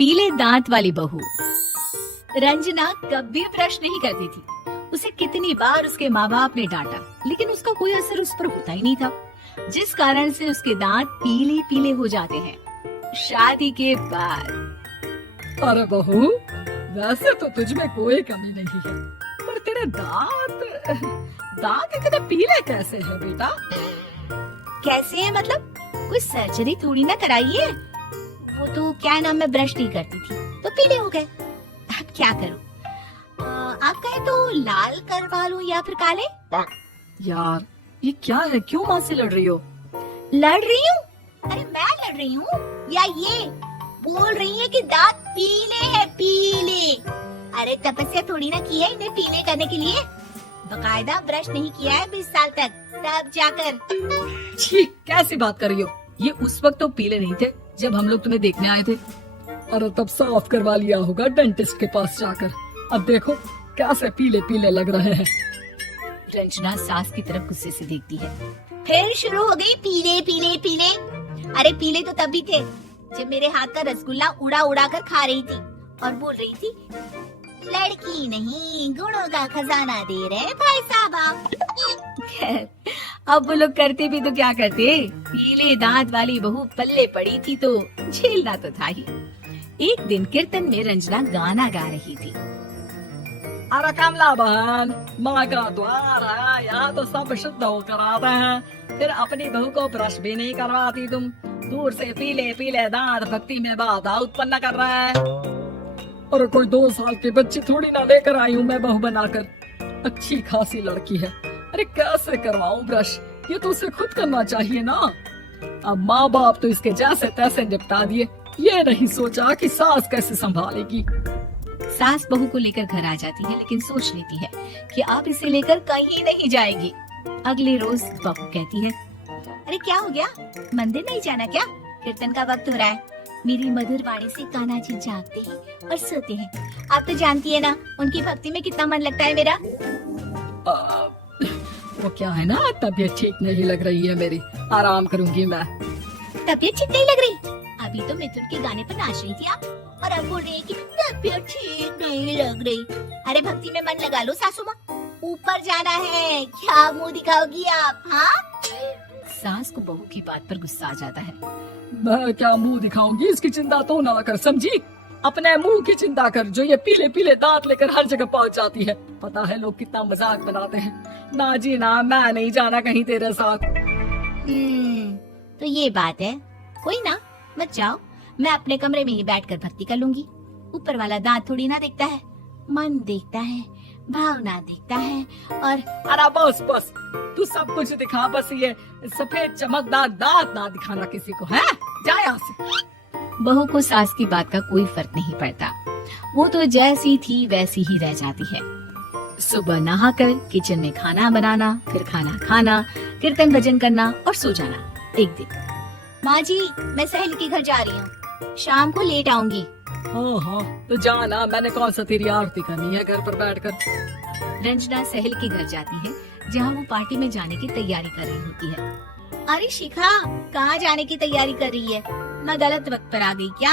पीले दांत वाली बहू। रंजना कभी ब्रश नहीं करती थी। उसे कितनी बार उसके माँ बाप ने डांटा, लेकिन उसका कोई असर उस पर होता ही नहीं था, जिस कारण से उसके दांत पीले पीले हो जाते हैं। शादी के बाद। अरे बहू, वैसे तो तुझ में कोई कमी नहीं है, पर तेरे दांत इतने पीले कैसे हैं बेटा? कैसे है मतलब? कोई सर्जरी थोड़ी ना कराई है। वो तो क्या नाम, मैं ब्रश नहीं करती थी तो पीले हो गए। अब क्या करूं? आप कहे तो लाल करवा लूं या फिर काले? यार ये क्या है, क्यों माँ से लड़ रही हो? लड़ रही हूँ? अरे मैं लड़ रही हूँ या ये बोल रही है कि दांत पीले हैं, पीले। अरे तपस्या थोड़ी ना की है इन्हें पीले करने के लिए। बकायदा ब्रश नहीं किया है 20 साल तक, तब जाकर। छी, कैसी बात कर रही हो? ये उस वक्त तो पीले नहीं थे जब हम लोग तुम्हें देखने आए थे। अरे तब साफ करवा लिया होगा डेंटिस्ट के पास जाकर। अब देखो कैसे पीले पीले लग रहे हैं। रंजना सास की तरफ गुस्से से देखती है। फिर शुरू हो गई पीले पीले पीले। अरे पीले तो तभी थे जब मेरे हाथ का रसगुल्ला उड़ा उड़ा कर खा रही थी और बोल रही थी, लड़की नहीं गुणों का खजाना दे रहे भाई साहब आप। अब वो लोग करते भी तो क्या करते, पीले दांत वाली बहू पल्ले पड़ी थी तो झेलना तो था ही। एक दिन कीर्तन में रंजना गाना गा रही थी। अरे कमला बहन, माँ का द्वार है, यहाँ तो सब शुद्ध होकर आते हैं, फिर अपनी बहू को ब्रश भी नहीं करवाती तुम। दूर से पीले पीले दांत भक्ति में बाधा उत्पन्न कर रहा है। और कोई 2 साल की बच्ची थोड़ी ना लेकर आई हूँ मैं बहू बनाकर। अच्छी खासी लड़की है, अरे कैसे करवाऊं ब्रश? ये तो उसे खुद करना चाहिए ना। अब माँ बाप तो इसके जैसे तैसे निपटा दिए, ये नहीं सोचा कि सास कैसे संभालेगी। सास बहू को लेकर घर आ जाती है, लेकिन सोच लेती है कि आप इसे लेकर कहीं नहीं जाएगी। अगले रोज बहू कहती है, अरे क्या हो गया, मंदिर नहीं जाना क्या? कीर्तन का वक्त हो रहा है। मेरी मधुर वाणी से कान्हा जी जागते हैं और सोते हैं। आप तो जानती है ना उनकी भक्ति में कितना मन लगता है मेरा। वो क्या है ना, तबीयत ठीक नहीं लग रही है मेरी, आराम करूंगी मैं। तबीयत ठीक नहीं लग रही? अभी तो मिथुन के गाने पर नाच रही थी आप, और अब बोल रही है कि तबीयत ठीक नहीं लग रही। अरे भक्ति में मन लगा लो सासू माँ, ऊपर जाना है, क्या मुंह दिखाओगी आप? हाँ, सास को बहू की बात पर गुस्सा आ जाता है। मैं क्या मुंह दिखाऊंगी, इसकी चिंता तो ना कर, समझी? अपने मुंह की चिंता कर, जो ये पीले पीले दांत लेकर हर जगह पहुंच जाती है। पता है लोग कितना मजाक बनाते हैं। ना जी ना, मैं नहीं जाना कहीं तेरे साथ। तो ये बात है, कोई ना, मत जाओ, मैं अपने कमरे में ही बैठकर भक्ति कर लूंगी। ऊपर वाला दांत थोड़ी ना देखता है, मन देखता है, भावना देखता है। और अरे बस बस, तू सब कुछ दिखा, बस ये सफेद चमकदार दांत ना दिखाना किसी को, है? जा यहाँ से। बहू को सास की बात का कोई फर्क नहीं पड़ता, वो तो जैसी थी वैसी ही रह जाती है। सुबह नहाकर किचन में खाना बनाना, फिर खाना खाना, कीर्तन भजन करना और सो जाना। एक दिन, माँ जी मैं सहेली के घर जा रही हूँ, शाम को लेट आऊंगी। हाँ, तो जाना, मैंने कौन सा तेरी आरती करनी है घर पर बैठकर। रंजना सहल के घर जाती है, जहाँ वो पार्टी में जाने की तैयारी कर रही होती है। अरे शिखा, कहाँ जाने की तैयारी कर रही है? मैं गलत वक्त पर आ गई क्या?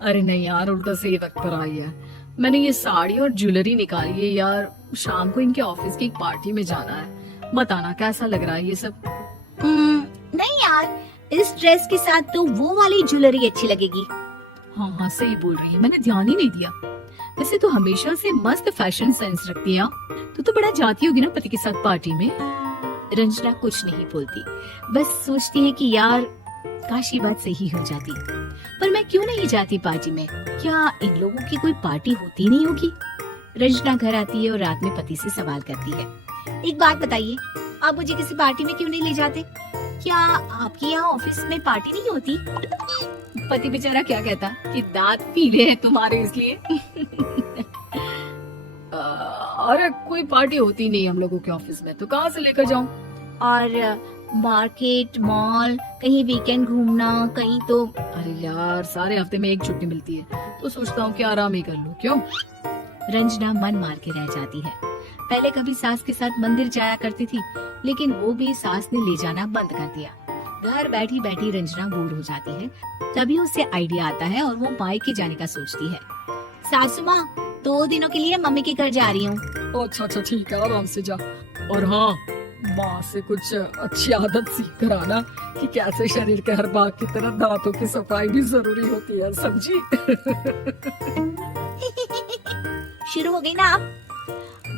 अरे नहीं यार, उल्टा सही वक्त पर आई है। मैंने ये साड़ी और ज्वेलरी निकाली है यार, शाम को इनके ऑफिस की एक पार्टी में जाना है। बताना कैसा लग रहा है ये सब? नहीं यार, इस ड्रेस के साथ तो वो वाली ज्वेलरी अच्छी लगेगी। हाँ सही बोल रही है, मैंने ध्यान ही नहीं दिया। वैसे तो हमेशा से मस्त फैशन सेंस रखती है। तो बड़ा जाती होगी ना पति के साथ पार्टी में। रंजना कुछ नहीं बोलती, बस सोचती है कि यार काश ये बात सही हो जाती, पर मैं क्यों नहीं जाती पार्टी में? क्या इन लोगों की कोई पार्टी होती नहीं होगी? रंजना घर आती है और रात में पति से सवाल करती है, एक बात बताइए, आप मुझे किसी पार्टी में क्यों नहीं ले जाते? क्या आपके यहाँ ऑफिस में पार्टी नहीं होती? पति बेचारा क्या कहता कि दांत पीले हैं तुम्हारे इसलिए। अरे कोई पार्टी होती नहीं हम लोगों के ऑफिस में, तो कहाँ से लेकर जाऊँ? और मार्केट, मॉल, कहीं वीकेंड घूमना, कहीं तो। अरे यार, सारे हफ्ते में एक छुट्टी मिलती है, तो सोचता हूँ कि आराम ही कर लूँ। क्यों? रंजना मन मार के रह जाती है। पहले कभी सास के साथ मंदिर जाया करती थी, लेकिन वो भी सास ने ले जाना बंद कर दिया। घर बैठी बैठी रंजना बोर हो जाती है। तभी उसे आइडिया आता है और वो मायके जाने का सोचती है। सासू माँ, 2 दिनों के लिए मम्मी के घर जा रही हूँ। अच्छा अच्छा ठीक है, आराम से जा। और हाँ, माँ से कुछ अच्छी आदत सीख कर आना कि कैसे शरीर के हर भाग की तरह दांतों की सफाई भी जरूरी होती है, समझी? शुरू हो गई ना आप।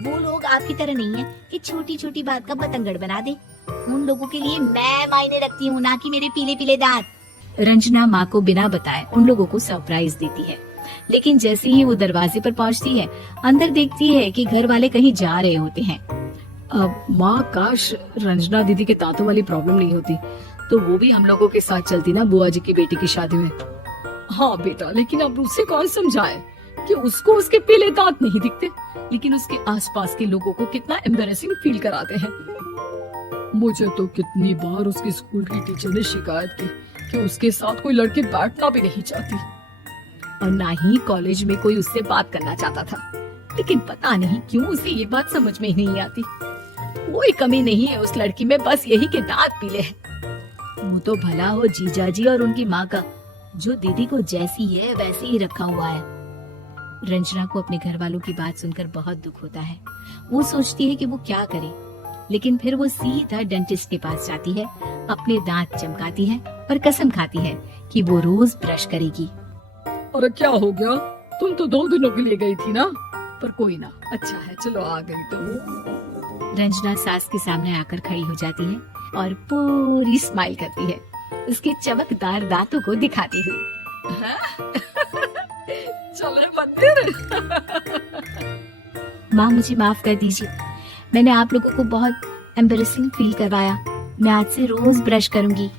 वो लोग आपकी तरह नहीं है कि छोटी छोटी बात का बतंगड़ बना दे। उन लोगों के लिए मैं मायने रखती हूँ, ना कि मेरे पीले पीले दांत। रंजना माँ को बिना बताए उन लोगों को सरप्राइज देती है, लेकिन जैसे ही वो दरवाजे पर पहुँचती है, अंदर देखती है कि घर वाले कहीं जा रहे होते हैं। अब माँ, काश रंजना दीदी के दांतों वाली प्रॉब्लम नहीं होती तो वो भी हम लोगों के साथ चलती ना बुआ जी की बेटी की शादी में। हाँ बेटा, लेकिन अब उसे कौन समझाए कि उसको उसके पीले दांत नहीं दिखते, लेकिन उसके आसपास के लोगों को कितना एम्बैरेसिंग फील कराते हैं। मुझे तो कितनी बार उसके स्कूल की टीचर ने शिकायत की कि उसके साथ कोई लड़की बैठना भी नहीं चाहती, और ना ही कॉलेज में कोई उससे बात करना चाहता था। लेकिन पता नहीं क्यों उसे ये बात समझ में ही नहीं आती। कोई कमी नहीं है उस लड़की में, बस यही के दांत पीले हैं। वो तो भला हो जीजा जी और उनकी माँ का, जो दीदी को जैसी है वैसे ही रखा हुआ है। रंजना को अपने घर वालों की बात सुनकर बहुत दुख होता है। वो सोचती है कि वो क्या करे, लेकिन फिर वो सीधा डेंटिस्ट के पास जाती है, अपने दांत चमकाती है और कसम खाती है कि वो रोज ब्रश करेगी। अरे क्या हो गया, तुम तो 2 दिनों के लिए गई थी ना। पर कोई ना, अच्छा है, चलो आ गई तो। रंजना सास के सामने आकर खड़ी हो जाती है और पूरी स्माइल करती है, उसके चमकदार दांतों को दिखाती हुई। चले मंदिर। माँ, मुझे माफ कर दीजिए, मैंने आप लोगों को बहुत एम्बैरेसिंग फील करवाया। मैं आज से रोज ब्रश करूंगी।